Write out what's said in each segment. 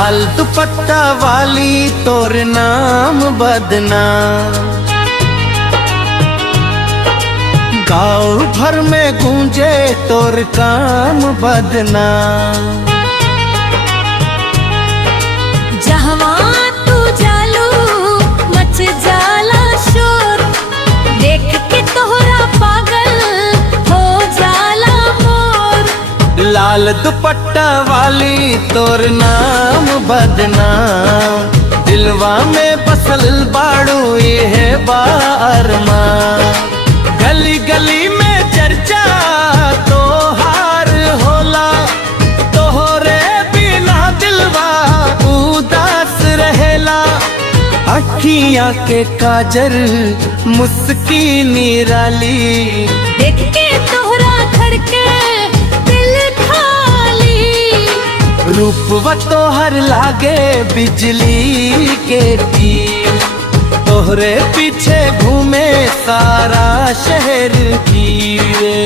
लाल दुपट्टा वाली तोर नाम बदनाम, गाँव भर में गूंजे तोर काम बदनाम। जहवा तू जालू मच जाला शोर, देख के तोहरा पागल हो जाला मोर। लाल दुपट्टा वाली तोर नाम बदनाम, दिलवा में बसल बाड़ू ये बारमा। गली गली में चर्चा तोहार होला, तोहरे बिना दिलवा उदास रहेला। अखियाँ के काजर मुस्की निराली, देख के तोहरा धड़के दिल खाली। रूपवा तोहर लागे बिजली के तीर, तोहरे पीछे घूमे सारा शहर गिरे।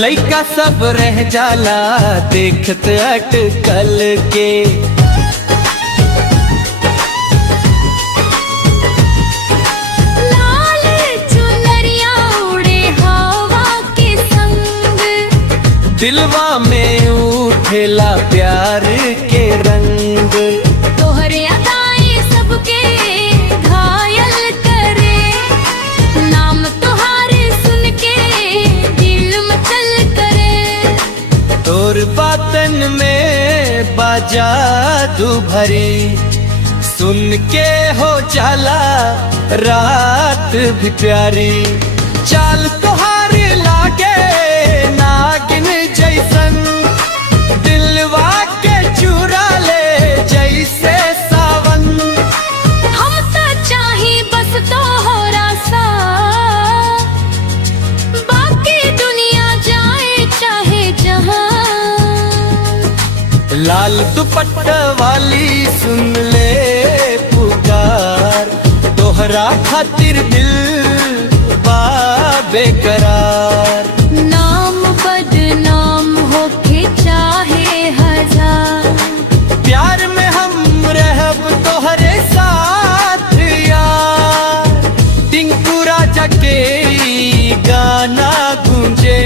लइका सब रह जाला देखत अटकल के, लाल चुनरिया उड़े हवा के संग, दिलवा में उठेला प्यार के रंग। तोहरे अदाएं सबके घायल करे, नाम तुहारे सुन के दिल मचल करे। तोर बातन में बाजा दू भरी, सुन के हो जाला रात भी प्यारी। चाल तुहारी लागे नागिन जैसन, दिलवा के चुरा ले जैसे सावन। हम तो चाही बस तोहरा साथ, बाकी दुनिया जाए चाहे जहां। लाल दुपट्टा वाली सुन ले पुकार, तोहरा खातिर दिल बा बेकरार। नाम बदनाम होके चाहे हजार, प्यार में हम रहब तोहरे साथ यार। टिंकू राजा के गाना गूंजे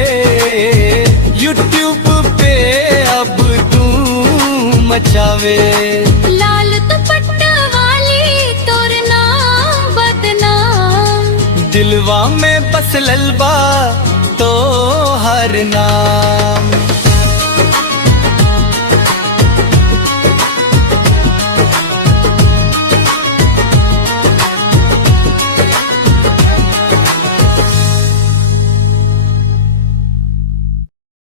यूट्यूब पे अब तू मचावे। लाल दुपट्टा वाली तोर नाम बदनाम, दिलवा में बस ललबा तो हर नाम।